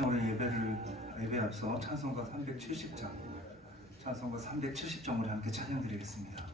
오늘 예배 앞서 찬송가 370장 우리 함께 찬양드리겠습니다.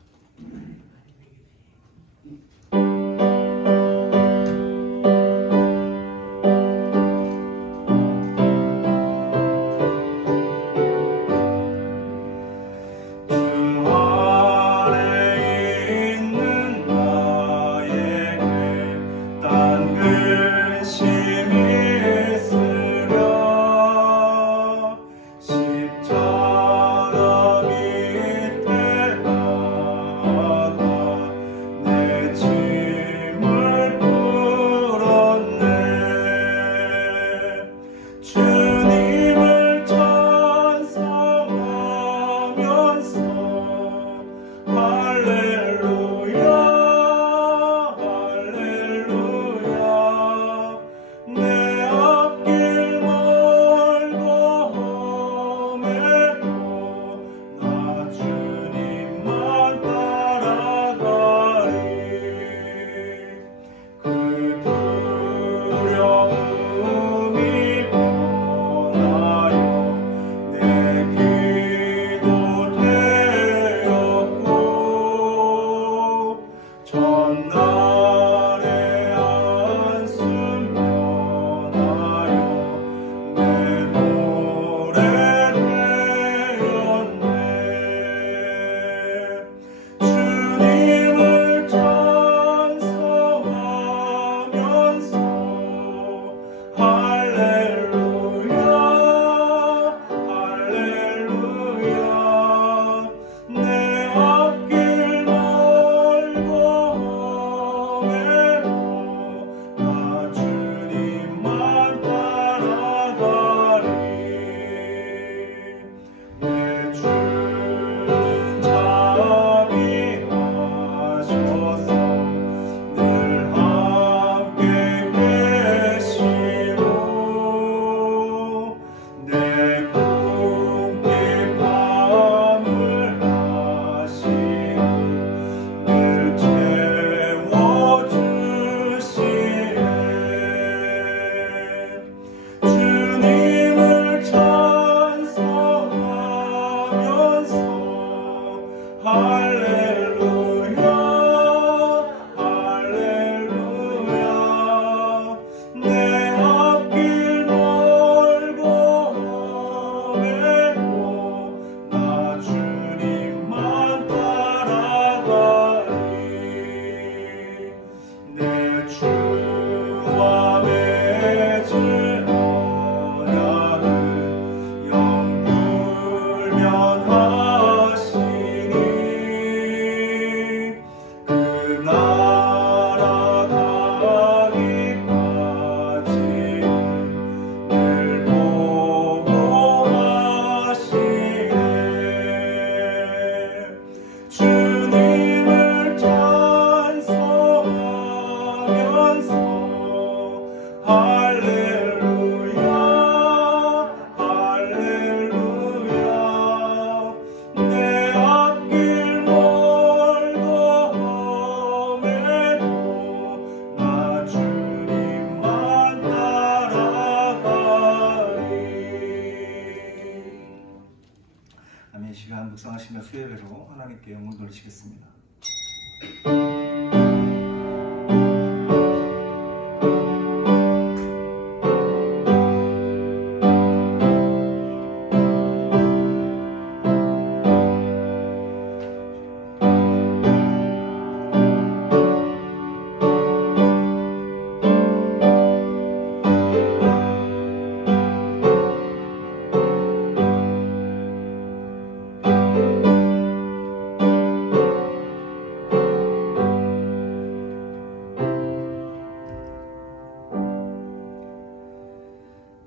이 시간 묵상하시며 수예배로 하나님께 영광 돌리시겠습니다.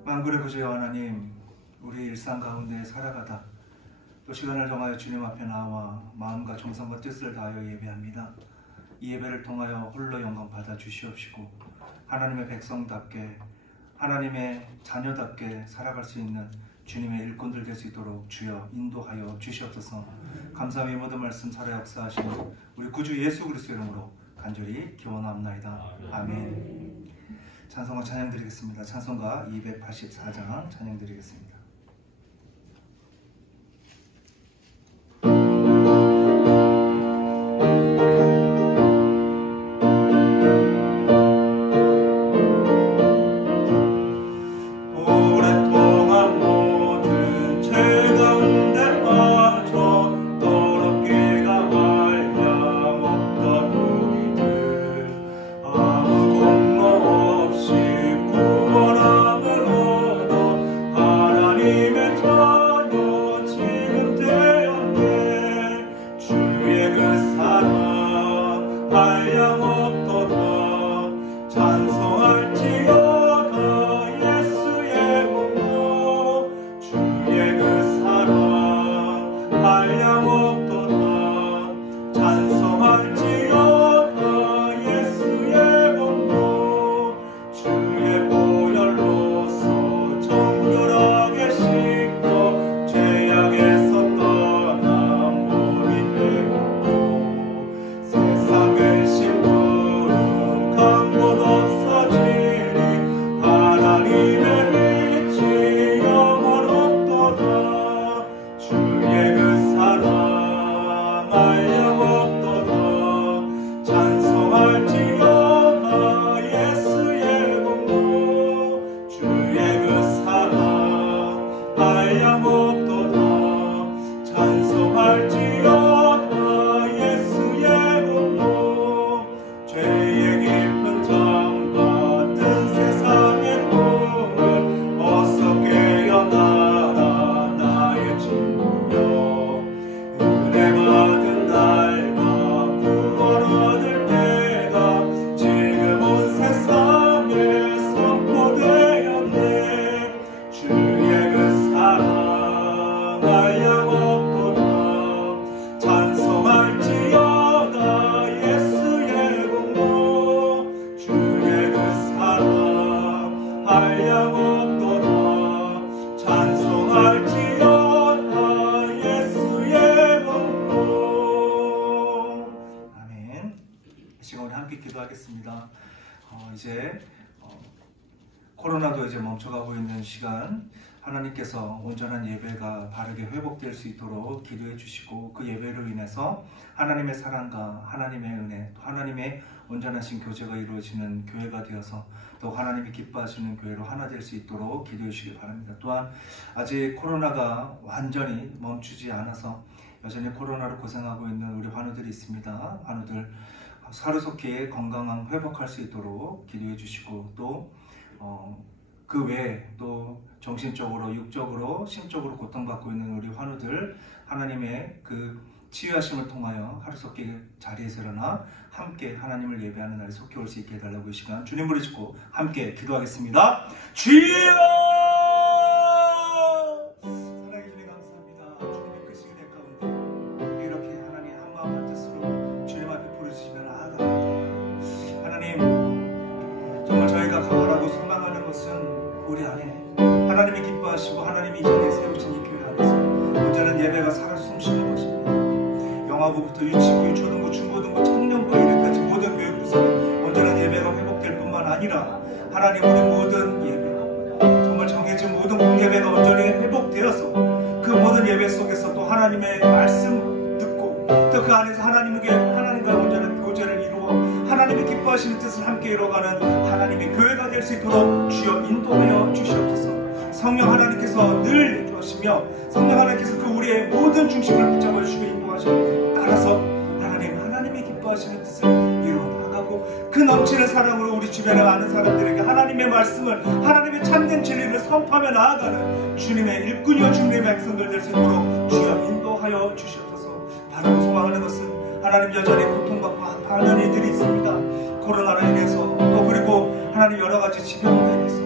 만군의 구주여 하나님, 우리 일상 가운데 살아가다 또 시간을 정하여 주님 앞에 나와 마음과 정성과 뜻을 다하여 예배합니다. 이 예배를 통하여 홀로 영광 받아 주시옵시고 하나님의 백성답게 하나님의 자녀답게 살아갈 수 있는 주님의 일꾼들 될 수 있도록 주여 인도하여 주시옵소서. 감사의 모든 말씀 살아 역사하시는 우리 구주 예수 그리스도 이름으로 간절히 기원하옵나이다. 아멘. 찬송과 찬양 드리겠습니다. 찬송가 284장 찬양 드리겠습니다. 기도하겠습니다. 이제 코로나도 이제 멈춰가고 있는 시간, 하나님께서 온전한 예배가 바르게 회복될 수 있도록 기도해 주시고, 그 예배로 인해서 하나님의 사랑과 하나님의 은혜, 또 하나님의 온전하신 교제가 이루어지는 교회가 되어서 더욱 하나님이 기뻐하시는 교회로 하나 될 수 있도록 기도해 주시기 바랍니다. 또한 아직 코로나가 완전히 멈추지 않아서 여전히 코로나로 고생하고 있는 우리 환우들이 있습니다. 환우들 하루속히 건강한 회복할 수 있도록 기도해 주시고, 또 그 외에 또 정신적으로, 육적으로, 심적으로 고통받고 있는 우리 환우들, 하나님의 그 치유하심을 통하여 하루속히 자리에서 일어나 함께 하나님을 예배하는 날이 속히 올 수 있게 해달라고 이 시간 주님 부르짖고 함께 기도하겠습니다. 주여! 사랑해 주님 감사합니다. 주님의 그 시간의 가운데 이렇게 하나님 한마음 한뜻으로 주님 앞에 부르짖으며 나아갑니다. 하나님, 정말 저희가 바라고 소망하는 것은 우리 안에 하나님이 기뻐하시고 하나님이 이 자리에 세우신 이 교회 안에서 온전한 예배가 살아 숨쉬는 것입니다. 영화부부터 유치부, 초등부, 중고등부, 청년부 이르기까지 모든 교회 구성에 온전한 예배가 회복될 뿐만 아니라 하나님 우리 모든 예배, 정말 정해진 모든 공예배가 온전히 회복되어서 그 모든 예배 속에서 또 하나님의 말씀 듣고 또 그 안에서 하나님과 온전한 교제를 이루어 하나님이 기뻐하시는 뜻을 함께 이루어가는 하나님의 교회가 될 수 있도록 주여 인도하여 주시옵소서. 성령 하나님께서 늘 인도하시며 성령 하나님께서 그 우리의 모든 중심을 붙잡아 주시고 인도하시고, 따라서 하나님이 기뻐하시는 뜻을 이루어나가고 그 넘치는 사랑으로 우리 주변에 많은 사람들에게 하나님의 말씀을, 하나님의 참된 진리를 선포하며 나아가는 주님의 일꾼이요 주님의 백성들 될 수 있도록 주여 인도하여 주시옵소서. 바라고 소망하는 것은 하나님 여전히 고통받고 아파하는 이들이 있습니다. 코로나로 인해서, 또 그리고 하나님 여러가지 질병으로 인해서,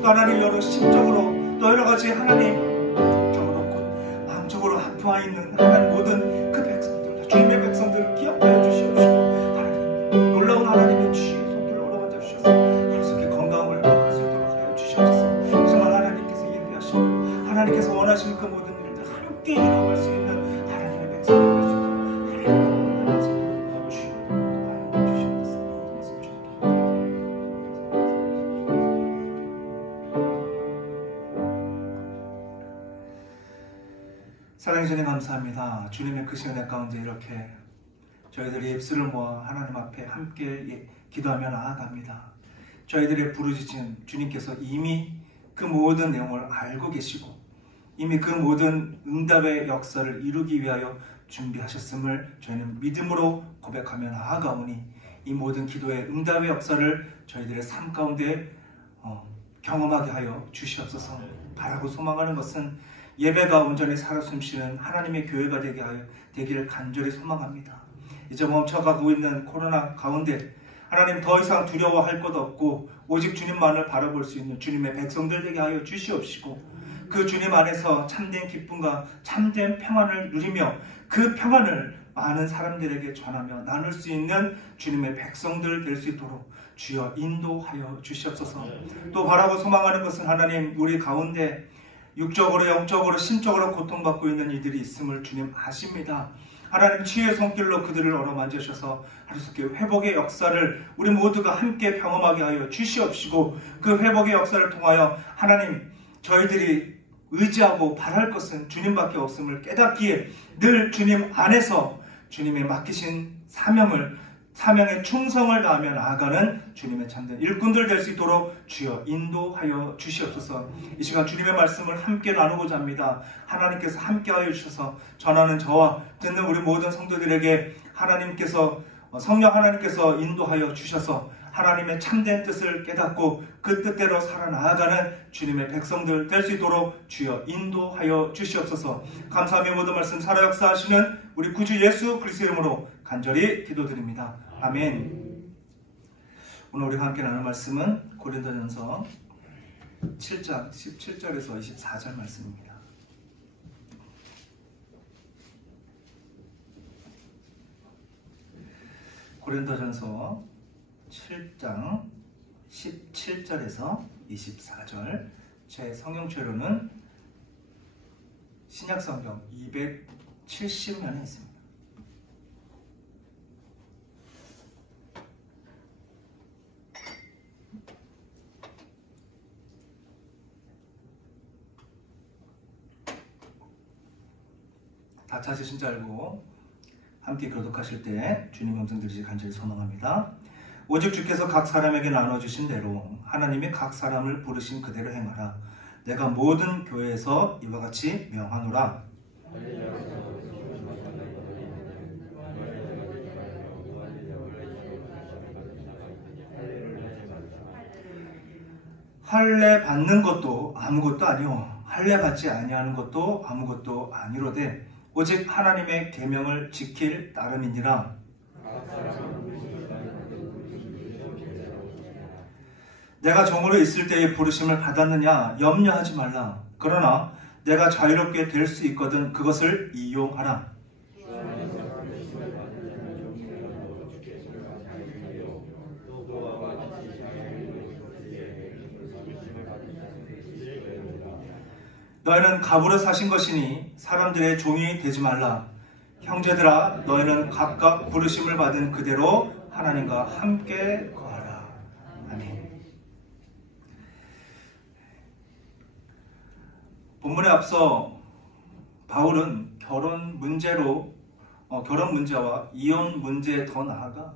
또 하나님 여러 심적으로, 또 여러가지 하나님 적으로 곧 마음적으로 아파하 있는 하나님 모든 그 백성들, 주님의 백성들을 기억하여 주시옵시고, 하나님 놀라운 하나님의 주의 손길을 올라만져 주셔서 하루속히 건강을 회복할 수 있도록 하여 주시옵소서. 정말 하나님께서 예배하시고 하나님께서 원하시는 그 모든 일들 함께 이루어갈 수 있는 하나님의 백성들 될 수 있도록 하나님의 주여 인도하여 주시옵소서. 사랑해 주님 감사합니다. 주님의 그 시간의 가운데 이렇게 저희들이 입술을 모아 하나님 앞에 함께 기도하며 나아갑니다. 저희들의 부르짖음 주님께서 이미 그 모든 내용을 알고 계시고 이미 그 모든 응답의 역사를 이루기 위하여 준비하셨음을 저희는 믿음으로 고백하며 나아가오니 이 모든 기도의 응답의 역사를 저희들의 삶 가운데 경험하게 하여 주시옵소서. 바라고 소망하는 것은 예배가 온전히 살아 숨쉬는 하나님의 교회가 되기를 간절히 소망합니다. 이제 멈춰가고 있는 코로나 가운데 하나님 더 이상 두려워할 것 없고 오직 주님만을 바라볼 수 있는 주님의 백성들 되게 하여 주시옵시고 그 주님 안에서 참된 기쁨과 참된 평안을 누리며 그 평안을 많은 사람들에게 전하며 나눌 수 있는 주님의 백성들 될 수 있도록 주여 인도하여 주시옵소서. 또 바라고 소망하는 것은 하나님 우리 가운데 육적으로 영적으로 심적으로 고통받고 있는 이들이 있음을 주님 아십니다. 하나님 치유의 손길로 그들을 어루만지셔서 하루속히 회복의 역사를 우리 모두가 함께 경험하게 하여 주시옵시고 그 회복의 역사를 통하여 하나님 저희들이 의지하고 바랄 것은 주님밖에 없음을 깨닫기에 늘 주님 안에서 주님의 맡기신 사명의 충성을 다하며 나아가는 주님의 참된 일꾼들 될 수 있도록 주여 인도하여 주시옵소서. 이 시간 주님의 말씀을 함께 나누고자 합니다. 하나님께서 함께하여 주셔서 전하는 저와 듣는 우리 모든 성도들에게 성령 하나님께서 인도하여 주셔서 하나님의 참된 뜻을 깨닫고 그 뜻대로 살아나가는 주님의 백성들 될 수 있도록 주여 인도하여 주시옵소서. 감사하며 모든 말씀 살아 역사하시는 우리 구주 예수 그리스도의 이름으로 간절히 기도드립니다. 아멘. 오늘 우리가 함께 나눌 말씀은 고린도전서 7장 17절에서 24절 말씀입니다. 고린도전서 7장 17절에서 24절 제 성경체로는 신약성경 270면에 있습니다. 다 찾으신 줄 알고 함께 교독하실 때 주님 음성 들으시 간절히 소망합니다. 오직 주께서 각 사람에게 나눠주신 대로 하나님이 각 사람을 부르신 그대로 행하라. 내가 모든 교회에서 이와 같이 명하노라. 할례 받는 것도 아무것도 아니오 할례 받지 아니하는 것도 아무것도 아니로되 오직 하나님의 계명을 지킬 따름이니라. 내가 종으로 있을 때의 부르심을 받았느냐 염려하지 말라. 그러나 내가 자유롭게 될 수 있거든 그것을 이용하라. 너희는 갑으로 사신 것이니 사람들의 종이 되지 말라. 형제들아 너희는 각각 부르심을 받은 그대로 하나님과 함께 거하라. 아멘. 본문에 앞서 바울은 결혼 문제와 이혼 문제에 더 나아가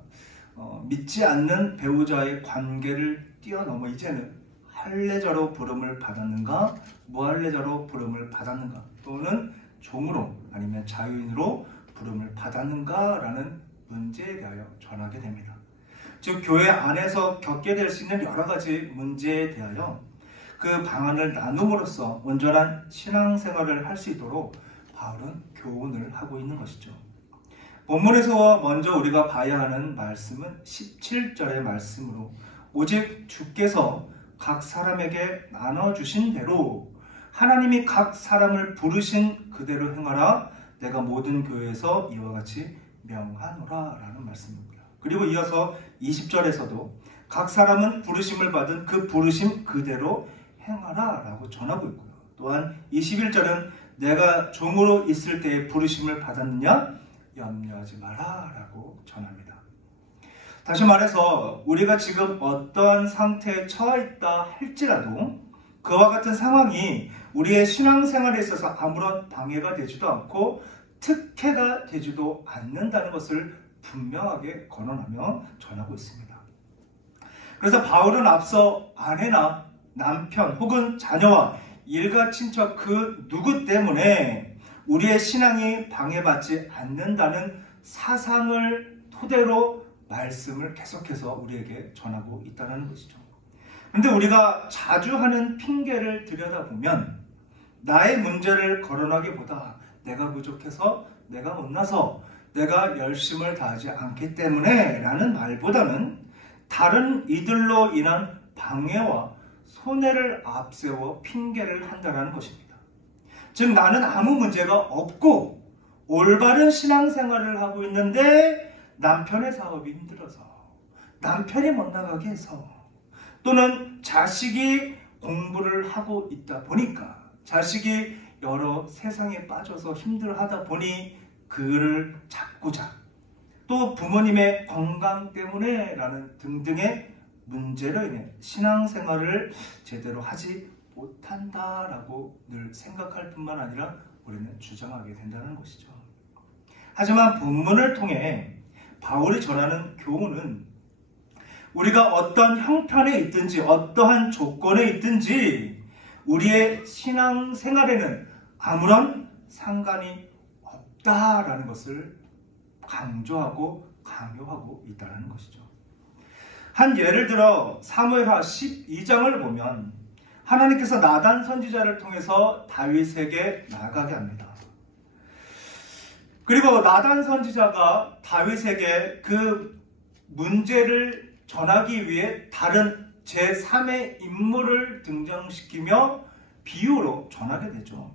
믿지 않는 배우자의 관계를 뛰어넘어 이제는 할례자로 부름을 받았는가 무할례자로 부름을 받았는가 또는 종으로 아니면 자유인으로 부름을 받았는가 라는 문제에 대하여 전하게 됩니다. 즉 교회 안에서 겪게 될 수 있는 여러 가지 문제에 대하여 그 방안을 나눔으로써 온전한 신앙생활을 할 수 있도록 바울은 교훈을 하고 있는 것이죠. 본문에서 먼저 우리가 봐야 하는 말씀은 17절의 말씀으로 오직 주께서 각 사람에게 나눠주신 대로 하나님이 각 사람을 부르신 그대로 행하라. 내가 모든 교회에서 이와 같이 명하노라 라는 말씀입니다. 그리고 이어서 20절에서도 각 사람은 부르심을 받은 그 부르심 그대로 행하라 라고 전하고 있고요. 또한 21절은 내가 종으로 있을 때의 부르심을 받았느냐 염려하지 마라 라고 전합니다. 다시 말해서 우리가 지금 어떠한 상태에 처해 있다 할지라도 그와 같은 상황이 우리의 신앙생활에 있어서 아무런 방해가 되지도 않고 특혜가 되지도 않는다는 것을 분명하게 거론하며 전하고 있습니다. 그래서 바울은 앞서 아내나 남편 혹은 자녀와 일가 친척 그 누구 때문에 우리의 신앙이 방해받지 않는다는 사상을 토대로 말씀을 계속해서 우리에게 전하고 있다는 것이죠. 그런데 우리가 자주 하는 핑계를 들여다보면 나의 문제를 거론하기보다 내가 부족해서, 내가 못나서, 내가 열심을 다하지 않기 때문에 라는 말보다는 다른 이들로 인한 방해와 손해를 앞세워 핑계를 한다는 것입니다. 즉 나는 아무 문제가 없고 올바른 신앙생활을 하고 있는데 남편의 사업이 힘들어서, 남편이 못 나가게 해서, 또는 자식이 공부를 하고 있다 보니까, 자식이 여러 세상에 빠져서 힘들어하다 보니 그를 잡고자, 또 부모님의 건강 때문에 라는 등등의 문제로 인해 신앙생활을 제대로 하지 못한다라고 늘 생각할 뿐만 아니라 우리는 주장하게 된다는 것이죠. 하지만 본문을 통해 바울이 전하는 교훈은 우리가 어떤 형편에 있든지 어떠한 조건에 있든지 우리의 신앙생활에는 아무런 상관이 없다라는 것을 강조하고 강요하고 있다는 것이죠. 한 예를 들어 사무엘하 12장을 보면 하나님께서 나단 선지자를 통해서 다윗에게 나아가게 합니다. 그리고 나단 선지자가 다윗에게 그 문제를 전하기 위해 다른 제3의 인물을 등장시키며 비유로 전하게 되죠.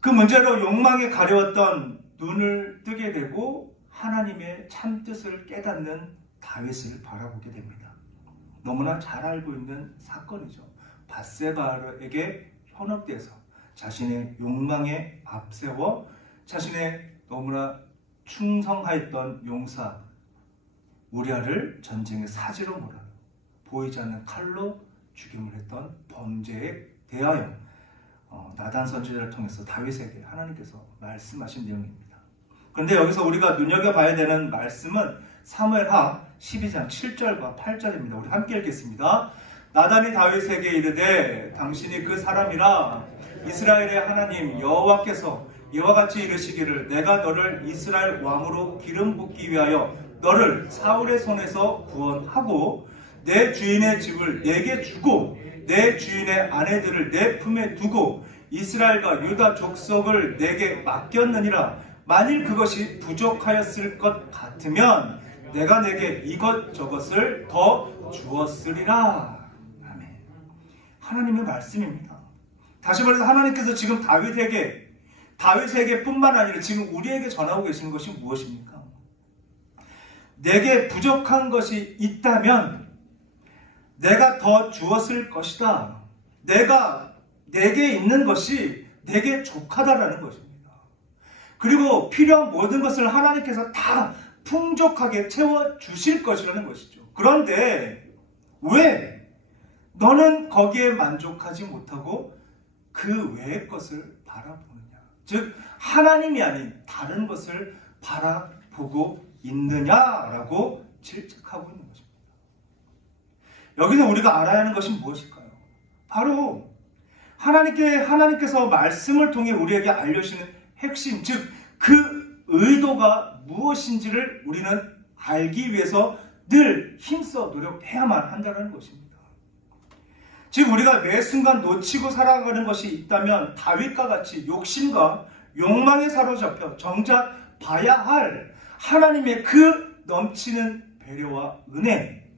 그 문제로 욕망에 가려웠던 눈을 뜨게 되고 하나님의 참뜻을 깨닫는 다윗을 바라보게 됩니다. 너무나 잘 알고 있는 사건이죠. 밧세바에게 현혹돼서 자신의 욕망에 앞세워 자신의 너무나 충성하였던 용사 우리아를 전쟁의 사지로 몰아 보이지 않는 칼로 죽임을 했던 범죄에 대하여 나단 선지자를 통해서 다윗에게 하나님께서 말씀하신 내용입니다. 그런데 여기서 우리가 눈여겨봐야 되는 말씀은 사무엘하 12장 7절과 8절입니다. 우리 함께 읽겠습니다. 나단이 다윗에게 이르되 당신이 그 사람이라 이스라엘의 하나님 여호와께서 이와 같이 이르시기를 내가 너를 이스라엘 왕으로 기름 붓기 위하여 너를 사울의 손에서 구원하고 내 주인의 집을 내게 주고 내 주인의 아내들을 내 품에 두고 이스라엘과 유다 족속을 내게 맡겼느니라. 만일 그것이 부족하였을 것 같으면 내가 내게 이것저것을 더 주었으리라. 아멘. 하나님의 말씀입니다. 다시 말해서 하나님께서 지금 다윗에게 뿐만 아니라 지금 우리에게 전하고 계시는 것이 무엇입니까? 내게 부족한 것이 있다면 내가 더 주었을 것이다. 내게 있는 것이 내게 족하다라는 것입니다. 그리고 필요한 모든 것을 하나님께서 다 풍족하게 채워주실 것이라는 것이죠. 그런데 왜 너는 거기에 만족하지 못하고 그 외의 것을 바라보느냐? 즉 하나님이 아닌 다른 것을 바라보고 있느냐라고 질책하고 있는 것입니다. 여기서 우리가 알아야 하는 것이 무엇일까요? 바로 하나님께서 말씀을 통해 우리에게 알려주시는 핵심, 즉 그 의도가 무엇인지를 우리는 알기 위해서 늘 힘써 노력해야만 한다는 것입니다. 즉 우리가 매 순간 놓치고 살아가는 것이 있다면 다윗과 같이 욕심과 욕망에 사로잡혀 정작 봐야 할 하나님의 그 넘치는 배려와 은혜,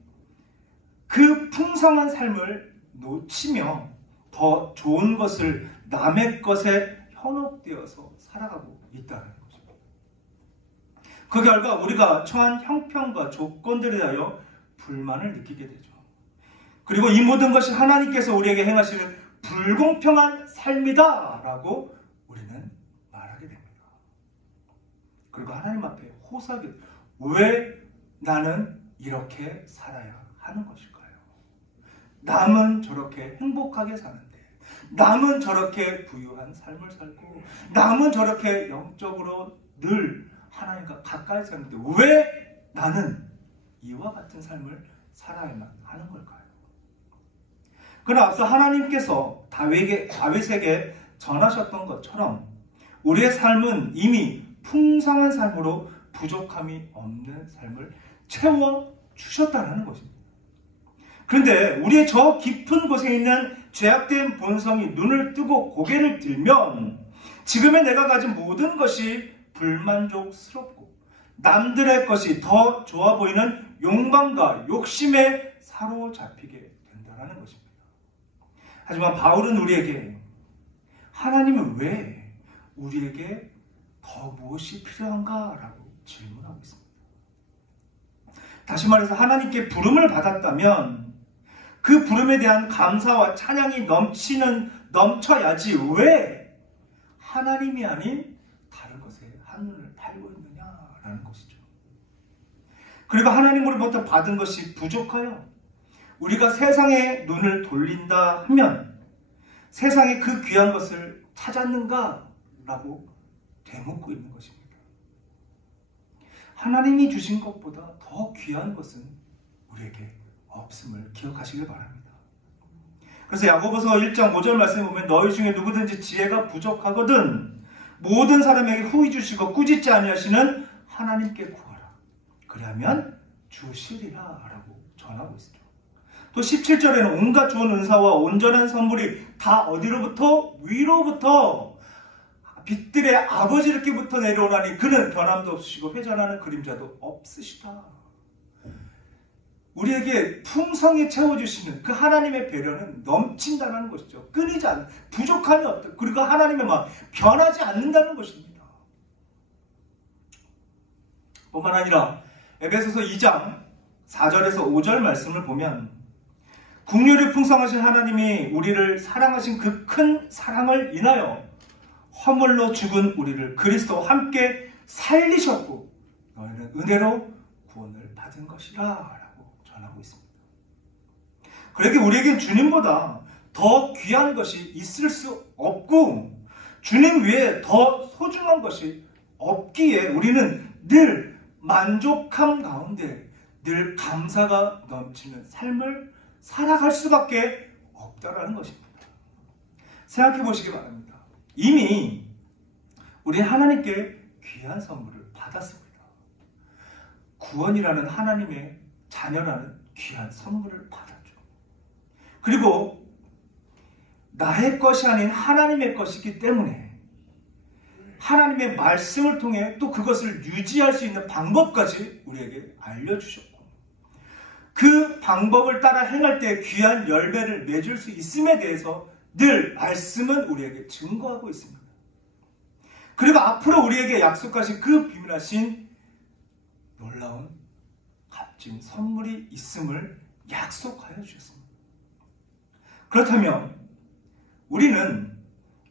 그 풍성한 삶을 놓치며 더 좋은 것을 남의 것에 현혹되어서 살아가고 있다는 것입니다. 그 결과 우리가 처한 형편과 조건들에 대하여 불만을 느끼게 되죠. 그리고 이 모든 것이 하나님께서 우리에게 행하시는 불공평한 삶이다 라고 우리는 말하게 됩니다. 그리고 하나님 앞에 호소하게, 왜 나는 이렇게 살아야 하는 것일까요? 남은 저렇게 행복하게 사는데, 남은 저렇게 부유한 삶을 살고 남은 저렇게 영적으로 늘 하나님과 가까이 사는데 왜 나는 이와 같은 삶을 살아야만 하는 걸까요? 그러나 앞서 하나님께서 다윗에게 전하셨던 것처럼 우리의 삶은 이미 풍성한 삶으로 부족함이 없는 삶을 채워주셨다는 것입니다. 그런데 우리의 저 깊은 곳에 있는 죄악된 본성이 눈을 뜨고 고개를 들면 지금의 내가 가진 모든 것이 불만족스럽고 남들의 것이 더 좋아 보이는 욕망과 욕심에 사로잡히게 된다는 것입니다. 하지만 바울은 우리에게 하나님은 왜 우리에게 더 무엇이 필요한가? 라고 질문하고 있습니다. 다시 말해서 하나님께 부름을 받았다면 그 부름에 대한 감사와 찬양이 넘쳐야지 왜 하나님이 아닌 다른 것에 한눈을 팔고 있느냐라는 것이죠. 그리고 하나님으로부터 받은 것이 부족하여 우리가 세상에 눈을 돌린다 하면 세상에 그 귀한 것을 찾았는가? 라고 되묻고 있는 것입니다. 하나님이 주신 것보다 더 귀한 것은 우리에게 없음을 기억하시길 바랍니다. 그래서 야고보서 1장 5절 말씀에 보면 너희 중에 누구든지 지혜가 부족하거든 모든 사람에게 후히 주시고 꾸짖지 아니하시는 하나님께 구하라. 그리하면 주시리라 라고 전하고 있습니다. 또 17절에는 온갖 좋은 은사와 온전한 선물이 다 어디로부터? 위로부터 빛들의 아버지께부터 내려오나니 그는 변함도 없으시고 회전하는 그림자도 없으시다. 우리에게 풍성히 채워주시는 그 하나님의 배려는 넘친다는 것이죠. 끊이지 않는, 부족함이 없다. 그리고 하나님의 마음 변하지 않는다는 것입니다. 뿐만 아니라 에베소서 2장 4절에서 5절 말씀을 보면 긍휼이 풍성하신 하나님이 우리를 사랑하신 그 큰 사랑을 인하여 허물로 죽은 우리를 그리스도와 함께 살리셨고 너희는 은혜로 구원을 받은 것이라 라고 전하고 있습니다. 그러기에 우리에겐 주님보다 더 귀한 것이 있을 수 없고 주님 외에 더 소중한 것이 없기에 우리는 늘 만족함 가운데 늘 감사가 넘치는 삶을 살아갈 수밖에 없다라는 것입니다. 생각해 보시기 바랍니다. 이미 우리 하나님께 귀한 선물을 받았습니다. 구원이라는 하나님의 자녀라는 귀한 선물을 받았죠. 그리고 나의 것이 아닌 하나님의 것이기 때문에 하나님의 말씀을 통해 또 그것을 유지할 수 있는 방법까지 우리에게 알려주셨고 그 방법을 따라 행할 때 귀한 열매를 맺을 수 있음에 대해서 늘 말씀은 우리에게 증거하고 있습니다. 그리고 앞으로 우리에게 약속하신 그 비밀하신 놀라운 값진 선물이 있음을 약속하여 주셨습니다. 그렇다면 우리는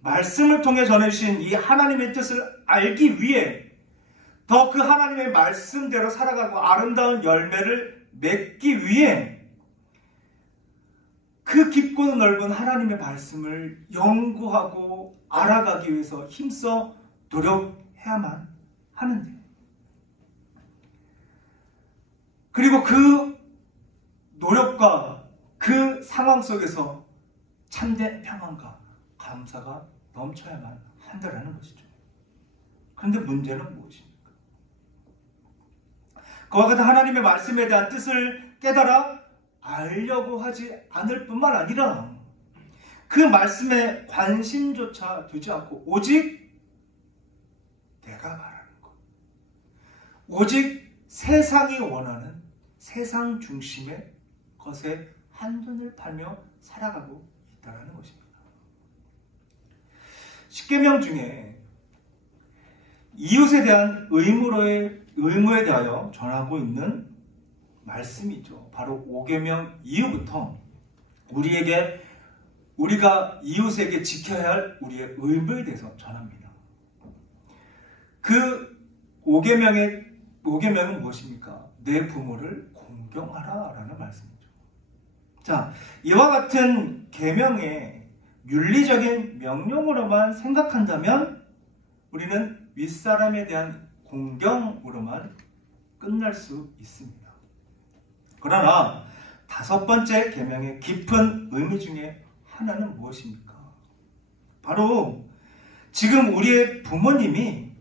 말씀을 통해 전해주신 이 하나님의 뜻을 알기 위해 더 그 하나님의 말씀대로 살아가고 아름다운 열매를 맺기 위해 그 깊고 넓은 하나님의 말씀을 연구하고 알아가기 위해서 힘써 노력해야만 하는데 그리고 그 노력과 그 상황 속에서 참된 평안과 감사가 넘쳐야만 한다는 것이죠. 그런데 문제는 무엇입니까? 그와 같은 하나님의 말씀에 대한 뜻을 깨달아 알려고 하지 않을 뿐만 아니라 그 말씀에 관심조차 두지 않고 오직 내가 말하는 것, 오직 세상이 원하는 세상 중심의 것에 한눈을 팔며 살아가고 있다는 것입니다. 십계명 중에 이웃에 대한 의무에 대하여 전하고 있는 말씀이죠. 바로 5계명 이후부터 우리가 이웃에게 지켜야 할 우리의 의무에 대해서 전합니다. 그 5계명은 무엇입니까? 내 부모를 공경하라 라는 말씀이죠. 자, 이와 같은 계명의 윤리적인 명령으로만 생각한다면 우리는 윗사람에 대한 공경으로만 끝날 수 있습니다. 그러나 다섯 번째 계명의 깊은 의미 중에 하나는 무엇입니까? 바로 지금 우리의 부모님이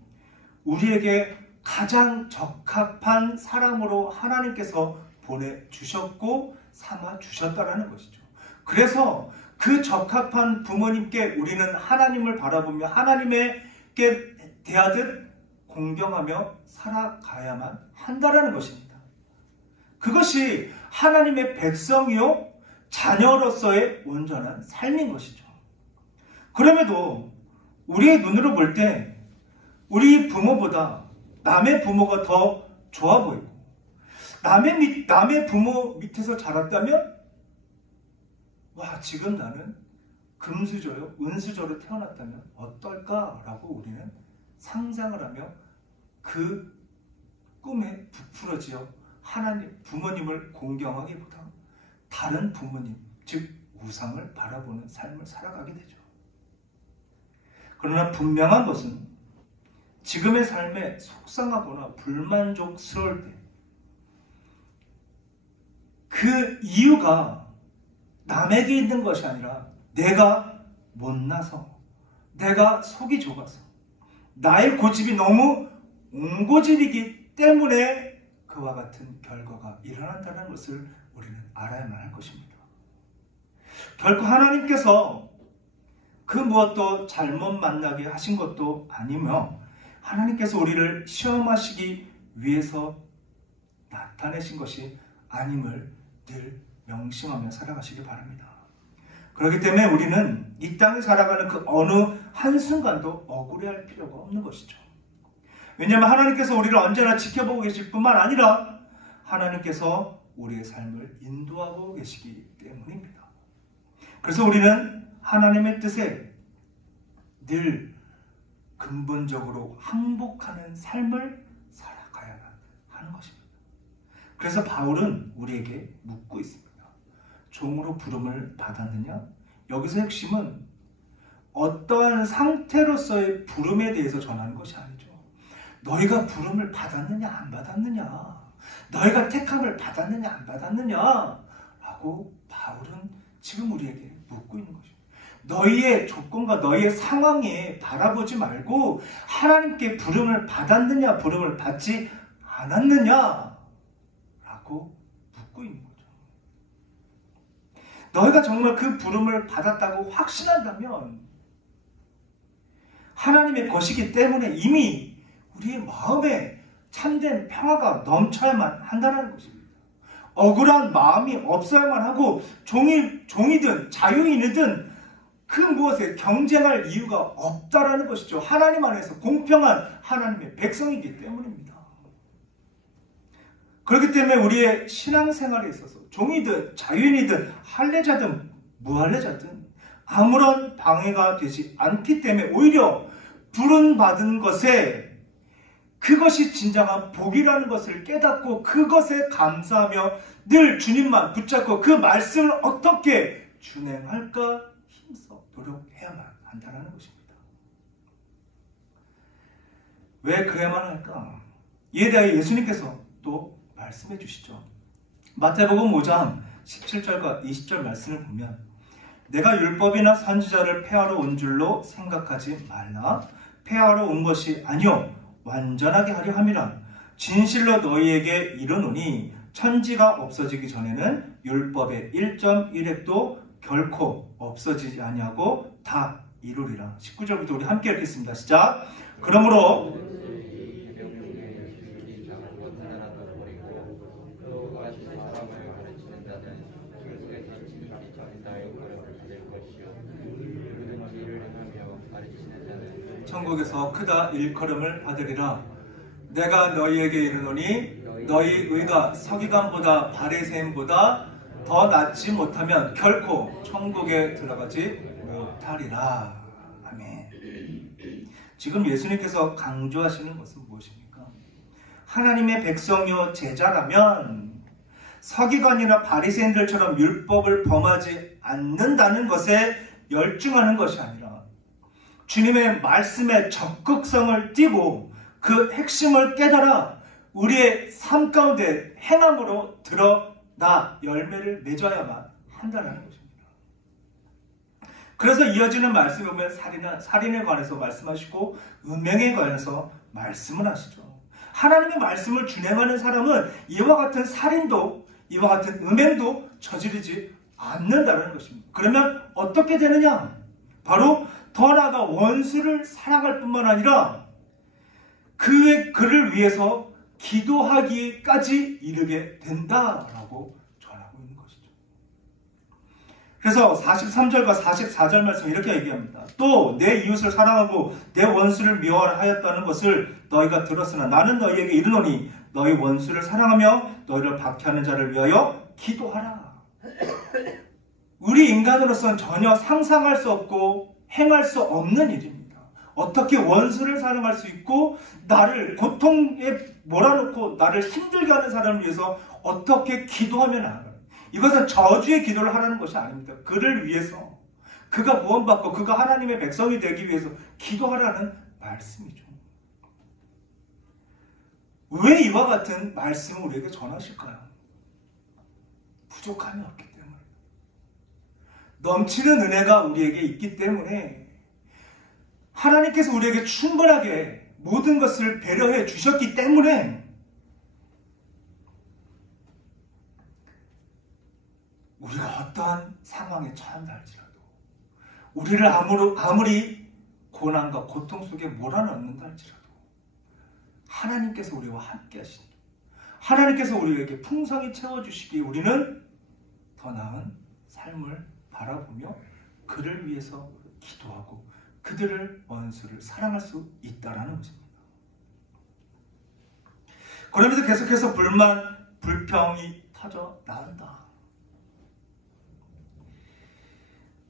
우리에게 가장 적합한 사람으로 하나님께서 보내주셨고 삼아주셨다라는 것이죠. 그래서 그 적합한 부모님께 우리는 하나님을 바라보며 하나님께 대하듯 공경하며 살아가야만 한다라는 것입니다. 그것이 하나님의 백성이요 자녀로서의 온전한 삶인 것이죠. 그럼에도 우리의 눈으로 볼 때 우리 부모보다 남의 부모가 더 좋아 보이고 남의 부모 밑에서 자랐다면 와, 지금 나는 금수저요 은수저로 태어났다면 어떨까라고 우리는 상상을 하며 그 꿈에 부풀어지어 하나님 부모님을 공경하기보다 다른 부모님 즉 우상을 바라보는 삶을 살아가게 되죠. 그러나 분명한 것은 지금의 삶에 속상하거나 불만족스러울 때 그 이유가 남에게 있는 것이 아니라 내가 못나서 내가 속이 좁아서 나의 고집이 너무 옹고집이기 때문에 그와 같은 결과가 일어난다는 것을 우리는 알아야만 할 것입니다. 결코 하나님께서 그 무엇도 잘못 만나게 하신 것도 아니며 하나님께서 우리를 시험하시기 위해서 나타내신 것이 아님을 늘 명심하며 살아가시기 바랍니다. 그렇기 때문에 우리는 이 땅에 살아가는 그 어느 한순간도 억울해할 필요가 없는 것이죠. 왜냐하면 하나님께서 우리를 언제나 지켜보고 계실 뿐만 아니라 하나님께서 우리의 삶을 인도하고 계시기 때문입니다. 그래서 우리는 하나님의 뜻에 늘 근본적으로 항복하는 삶을 살아가야만 하는 것입니다. 그래서 바울은 우리에게 묻고 있습니다. 종으로 부름을 받았느냐? 여기서 핵심은 어떠한 상태로서의 부름에 대해서 전하는 것이 아니죠. 너희가 부름을 받았느냐 안 받았느냐, 너희가 택함을 받았느냐 안 받았느냐 라고 바울은 지금 우리에게 묻고 있는 것입니다. 너희의 조건과 너희의 상황에 바라보지 말고 하나님께 부름을 받았느냐 부름을 받지 않았느냐 라고 묻고 있는 거죠. 너희가 정말 그 부름을 받았다고 확신한다면 하나님의 것이기 때문에 이미 우리의 마음에 참된 평화가 넘쳐야만 한다는 것입니다. 억울한 마음이 없어야만 하고 종이든 자유인이든 그 무엇에 경쟁할 이유가 없다라는 것이죠. 하나님 안에서 공평한 하나님의 백성이기 때문입니다. 그렇기 때문에 우리의 신앙생활에 있어서 종이든 자유인이든 할례자든 무할례자든 아무런 방해가 되지 않기 때문에 오히려 부름받은 것에 그것이 진정한 복이라는 것을 깨닫고 그것에 감사하며 늘 주님만 붙잡고 그 말씀을 어떻게 준행할까 힘써 노력해야만 한다는 것입니다. 왜 그래야만 할까? 이에 대하여 예수님께서 또 말씀해 주시죠. 마태복음 5장 17절과 20절 말씀을 보면 내가 율법이나 선지자를 폐하러 온 줄로 생각하지 말라. 폐하러 온 것이 아니요 완전하게 하려 함이라. 진실로 너희에게 이르노니 천지가 없어지기 전에는 율법의 1.1획도 결코 없어지지 아니하고 다 이루리라. 19절부터 우리 함께 읽겠습니다. 시작. 그러므로 천국에서 크다 일컬음을 받으리라. 내가 너희에게 이르노니 너희 의가 서기관보다 바리새인보다 더 낫지 못하면 결코 천국에 들어가지 못하리라. 아멘. 지금 예수님께서 강조하시는 것은 무엇입니까? 하나님의 백성이요 제자라면 서기관이나 바리새인들처럼 율법을 범하지 않는다는 것에 열중하는 것이 아니라 주님의 말씀의 적극성을 띠고 그 핵심을 깨달아 우리의 삶 가운데 행함으로 드러나 열매를 맺어야만 한다는 것입니다. 그래서 이어지는 말씀에 보면 살인에 관해서 말씀하시고 음행에 관해서 말씀을 하시죠. 하나님의 말씀을 준행하는 사람은 이와 같은 살인도 이와 같은 음행도 저지르지 않는다는 것입니다. 그러면 어떻게 되느냐? 바로 더 나아가 원수를 사랑할 뿐만 아니라 그를 위해서 기도하기까지 이르게 된다라고 전하고 있는 것이죠. 그래서 43절과 44절 말씀 이렇게 얘기합니다. 또 내 이웃을 사랑하고 내 원수를 미워하라 하였다는 것을 너희가 들었으나 나는 너희에게 이르노니 너희 원수를 사랑하며 너희를 박해하는 자를 위하여 기도하라. 우리 인간으로서는 전혀 상상할 수 없고 행할 수 없는 일입니다. 어떻게 원수를 사랑할 수 있고 나를 고통에 몰아넣고 나를 힘들게 하는 사람을 위해서 어떻게 기도하면 하는, 이것은 저주의 기도를 하라는 것이 아닙니다. 그를 위해서, 그가 구원받고 그가 하나님의 백성이 되기 위해서 기도하라는 말씀이죠. 왜 이와 같은 말씀을 우리에게 전하실까요? 부족함이 없기 때문에, 넘치는 은혜가 우리에게 있기 때문에, 하나님께서 우리에게 충분하게 모든 것을 배려해 주셨기 때문에 우리가 어떠한 상황에 처한다 할지라도, 우리를 아무리 고난과 고통 속에 몰아넣는다 할지라도 하나님께서 우리와 함께 하시니, 하나님께서 우리에게 풍성히 채워주시기에 우리는 더 나은 삶을 바라보며 그를 위해서 기도하고 그들을 원수를 사랑할 수 있다는 것입니다. 그러면서 계속해서 불만, 불평이 터져 나온다.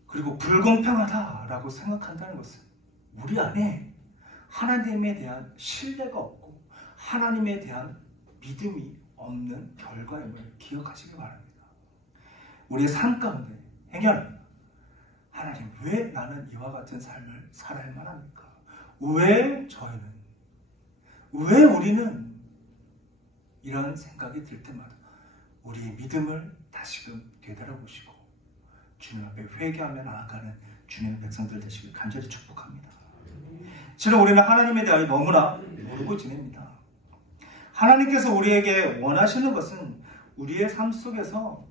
그리고 불공평하다라고 생각한다는 것은 우리 안에 하나님에 대한 신뢰가 없고 하나님에 대한 믿음이 없는 결과임을 기억하시기 바랍니다. 우리의 삶 가운데 행여나 하나님, 왜 나는 이와 같은 삶을 살아야만 합니까? 왜 우리는 이런 생각이 들 때마다 우리의 믿음을 다시금 되돌아보시고 주님 앞에 회개하며 나아가는 주님의 백성들 되시길 간절히 축복합니다. 실은 우리는 하나님에 대하여 너무나 모르고 지냅니다. 하나님께서 우리에게 원하시는 것은 우리의 삶 속에서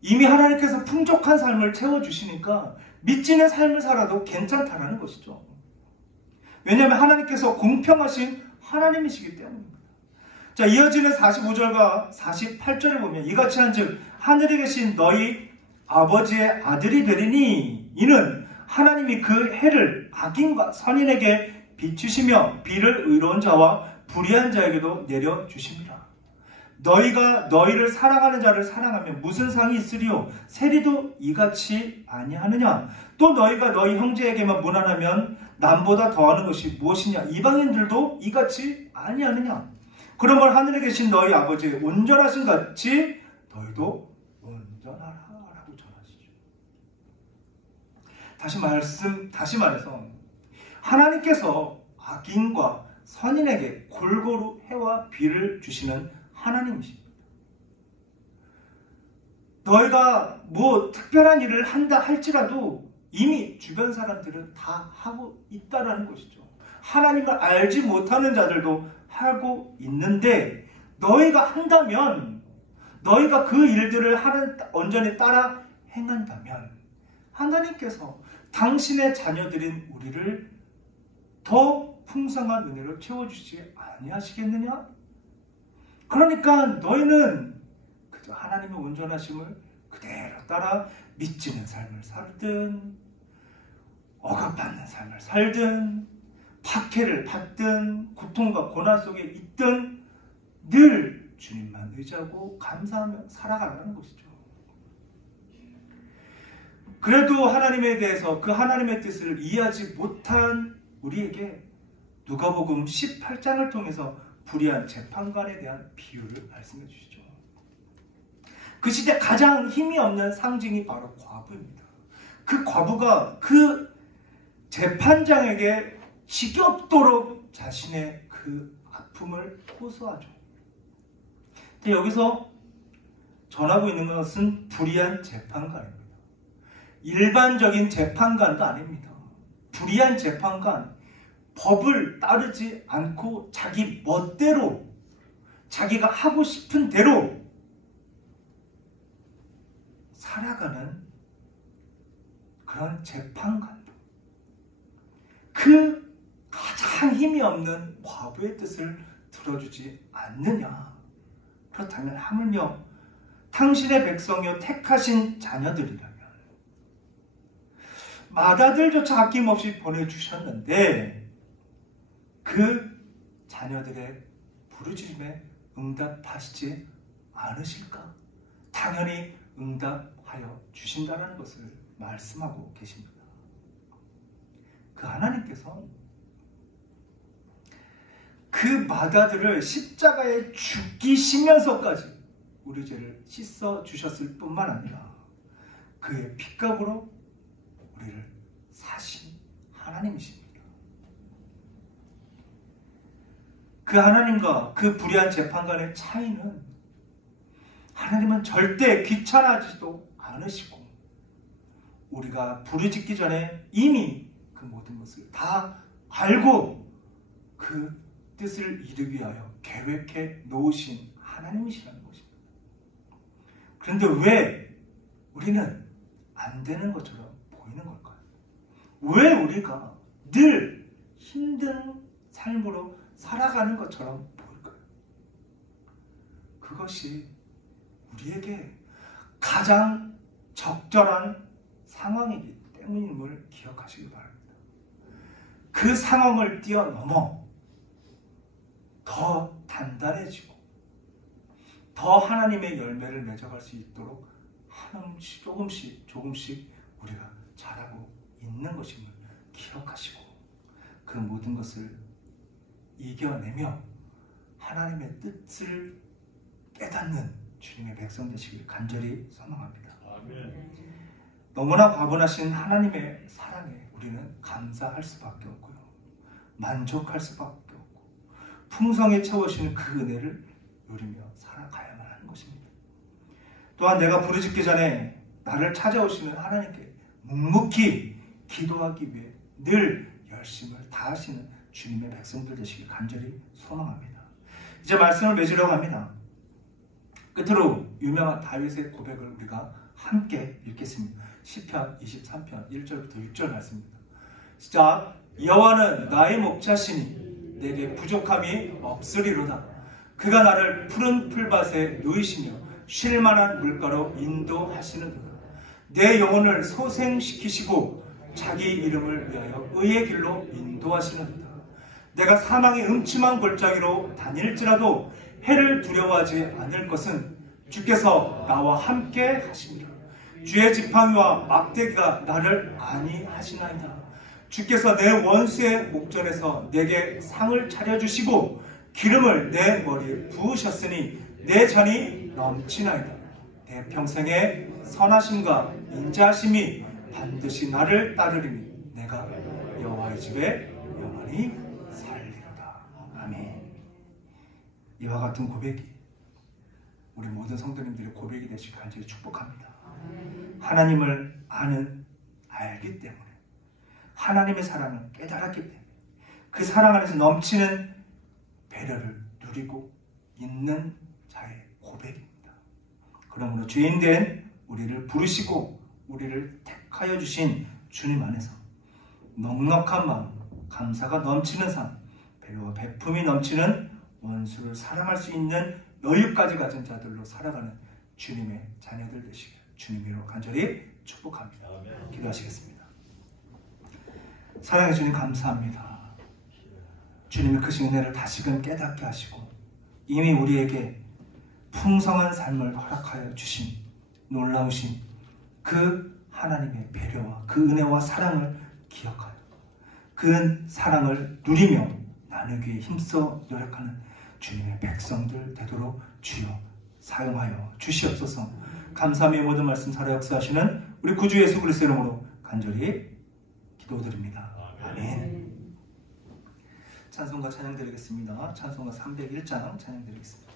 이미 하나님께서 풍족한 삶을 채워주시니까 믿지는 삶을 살아도 괜찮다라는 것이죠. 왜냐하면 하나님께서 공평하신 하나님이시기 때문입니다. 자, 이어지는 45절과 48절을 보면 이같이 한즉 하늘에 계신 너희 아버지의 아들이 되리니 이는 하나님이 그 해를 악인과 선인에게 비추시며 비를 의로운 자와 불의한 자에게도 내려주십니다. 너희가 너희를 사랑하는 자를 사랑하면 무슨 상이 있으리요? 세리도 이같이 아니하느냐? 또 너희가 너희 형제에게만 무난하면 남보다 더하는 것이 무엇이냐? 이방인들도 이같이 아니하느냐? 그러면 하늘에 계신 너희 아버지의 온전하신 같이 너희도 온전하라 라고 전하시죠. 다시 말해서 하나님께서 악인과 선인에게 골고루 해와 비를 주시는 하나님이십니다. 너희가 뭐 특별한 일을 한다 할지라도 이미 주변 사람들은 다 하고 있다는 것이죠. 하나님을 알지 못하는 자들도 하고 있는데 너희가 한다면, 너희가 그 일들을 온전히 따라 행한다면 하나님께서 당신의 자녀들인 우리를 더 풍성한 은혜로 채워주시지 아니하시겠느냐? 그러니까 너희는 그저 하나님의 온전하심을 그대로 따라 믿지는 삶을 살든 억압받는 삶을 살든 박해를 받든 고통과 고난 속에 있든 늘 주님만 의지하고 감사하며 살아가라는 것이죠. 그래도 하나님에 대해서 그 하나님의 뜻을 이해하지 못한 우리에게 누가복음 18장을 통해서 불의한 재판관에 대한 비유를 말씀해 주시죠. 그 시대 가장 힘이 없는 상징이 바로 과부입니다. 그 과부가 그 재판장에게 지겹도록 자신의 그 아픔을 호소하죠. 근데 여기서 전하고 있는 것은 불의한 재판관입니다. 일반적인 재판관도 아닙니다. 불의한 재판관, 법을 따르지 않고 자기 멋대로, 자기가 하고 싶은 대로 살아가는 그런 재판관, 그 가장 힘이 없는 과부의 뜻을 들어주지 않느냐. 그렇다면 하물며 당신의 백성이요 택하신 자녀들이라면 맏아들조차 아낌없이 보내주셨는데 그 자녀들의 부르짖음에 응답하시지 않으실까? 당연히 응답하여 주신다는 것을 말씀하고 계십니다. 그 하나님께서 그 맏아들을 십자가에 죽이시면서까지 우리 죄를 씻어 주셨을 뿐만 아니라 그의 핏값으로 우리를 사신 하나님이십니다. 그 하나님과 그 불의한 재판관의 차이는 하나님은 절대 귀찮아하지도 않으시고 우리가 부르짖기 전에 이미 그 모든 것을 다 알고 그 뜻을 이루기 위하여 계획해 놓으신 하나님이시라는 것입니다. 그런데 왜 우리는 안 되는 것처럼 보이는 걸까요? 왜 우리가 늘 힘든 삶으로 살아가는 것처럼 보일까요? 그것이 우리에게 가장 적절한 상황이기 때문임을 기억하시기 바랍니다. 그 상황을 뛰어넘어 더 단단해지고 더 하나님의 열매를 맺어갈 수 있도록 조금씩 우리가 자라고 있는 것임을 기억하시고 그 모든 것을 이겨내며 하나님의 뜻을 깨닫는 주님의 백성 되시길 간절히 소망합니다. 아멘. 너무나 과분하신 하나님의 사랑에 우리는 감사할 수밖에 없고요. 만족할 수밖에 없고 풍성히 채워주시는 그 은혜를 누리며 살아가야만 하는 것입니다. 또한 내가 부르짖기 전에 나를 찾아오시는 하나님께 묵묵히 기도하기 위해 늘 열심을 다하시는 주님의 백성들 되시길 간절히 소망합니다. 이제 말씀을 맺으려고 합니다. 끝으로 유명한 다윗의 고백을 우리가 함께 읽겠습니다. 시편 23편 1절부터 6절 말씀입니다. 시작. 여호와는 나의 목자시니 내게 부족함이 없으리로다. 그가 나를 푸른 풀밭에 누이시며 쉴만한 물가로 인도하시는도다. 내 영혼을 소생시키시고 자기 이름을 위하여 의의 길로 인도하시는도다. 내가 사망의 음침한 골짜기로 다닐지라도 해를 두려워하지 않을 것은 주께서 나와 함께 하시니라. 주의 지팡이와 막대기가 나를 안위하시나이다. 주께서 내 원수의 목전에서 내게 상을 차려주시고 기름을 내 머리에 부으셨으니 내 잔이 넘치나이다. 내 평생의 선하심과 인자하심이 반드시 나를 따르리니 내가 여호와의 집에 영원히 살리로다. 아멘. 이와 같은 고백이 우리 모든 성도님들의 고백이 되시길 간절히 축복합니다. 하나님을 알기 때문에 하나님의 사랑을 깨달았기 때문에 그 사랑 안에서 넘치는 배려를 누리고 있는 자의 고백입니다. 그러므로 죄인된 우리를 부르시고 우리를 택하여 주신 주님 안에서 넉넉한 마음, 감사가 넘치는 삶, 배려와 베품이 넘치는 원수를 사랑할 수 있는 여유까지 가진 자들로 살아가는 주님의 자녀들 되시길 주님으로 간절히 축복합니다. 기도하시겠습니다. 사랑해 주님 감사합니다. 주님의 크신 은혜를 다시금 깨닫게 하시고 이미 우리에게 풍성한 삶을 허락하여 주신 놀라우신 그 하나님의 배려와 그 은혜와 사랑을 기억하여 그 사랑을 누리며 나누기 위해 힘써 노력하는 주님의 백성들 되도록 주여 사용하여 주시옵소서. 감사함의 모든 말씀 살아 역사하시는 우리 구주 예수 그리스도의 이름으로 간절히 기도드립니다. 아멘. 찬송가 찬양드리겠습니다. 찬송가 301장 찬양드리겠습니다.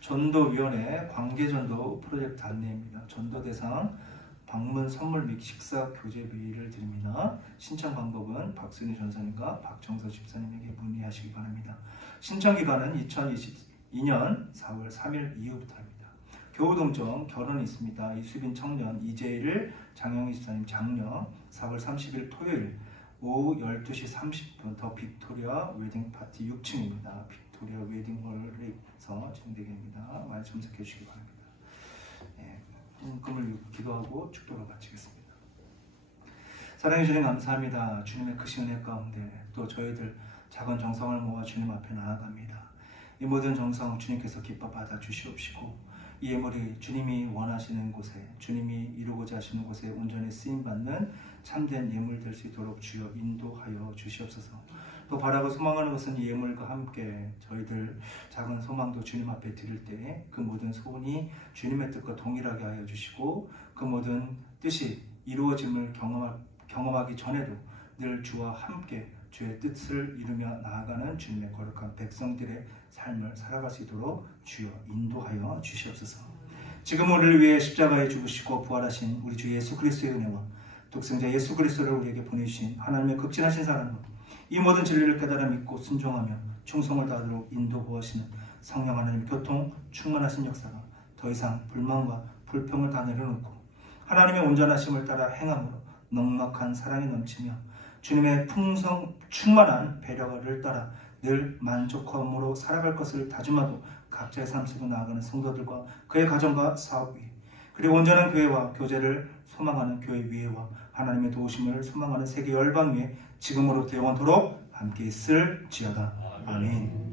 전도위원회 관계전도 프로젝트 안내입니다. 전도 대상 방문 선물 및 식사 교재비를 드립니다. 신청 방법은 박순희 전사님과 박정서 집사님에게 문의하시기 바랍니다. 신청 기간은 2022년 4월 3일 이후부터입니다. 교우동정 결혼이 있습니다. 이수빈 청년 이재일 장영희 집사님 장녀 4월 30일 토요일 오후 12시 30분 더 빅토리아 웨딩 파티 6층입니다. 빅토리아 웨딩홀에서 진행됩니다. 많이 참석해 주시기 바랍니다. 금을 기도하고 축도를 마치겠습니다. 사랑해 주님 감사합니다. 주님의 크신 은혜 가운데 또 저희들 작은 정성을 모아 주님 앞에 나아갑니다. 이 모든 정성 주님께서 기뻐 받아 주시옵시고 이 예물이 주님이 원하시는 곳에 주님이 이루고자 하시는 곳에 온전히 쓰임받는 참된 예물 될 수 있도록 주여 인도하여 주시옵소서. 또 바라고 소망하는 것은 이 예물과 함께 저희들 작은 소망도 주님 앞에 드릴 때 그 모든 소원이 주님의 뜻과 동일하게 하여 주시고 그 모든 뜻이 이루어짐을 경험하기 전에도 늘 주와 함께 주의 뜻을 이루며 나아가는 주님의 거룩한 백성들의 삶을 살아갈 수 있도록 주여 인도하여 주시옵소서. 지금 우리를 위해 십자가에 죽으시고 부활하신 우리 주 예수 그리스도의 은혜와 독생자 예수 그리스도를 우리에게 보내주신 하나님의 극진하신 사랑과 이 모든 진리를 깨달아 믿고 순종하며 충성을 다하도록 인도 보호하시는 성령 하나님 교통 충만하신 역사가 더 이상 불만과 불평을 다 내려놓고 하나님의 온전하심을 따라 행함으로 넉넉한 사랑이 넘치며 주님의 충만한 배려를 따라 늘 만족함으로 살아갈 것을 다짐하고 각자의 삶 속에 나아가는 성도들과 그의 가정과 사업 위에 그리고 온전한 교회와 교제를 소망하는 교회 위에와 하나님의 도우심을 소망하는 세계 열방 위에 지금으로부터 영원토록 함께 있을지어다. 아멘.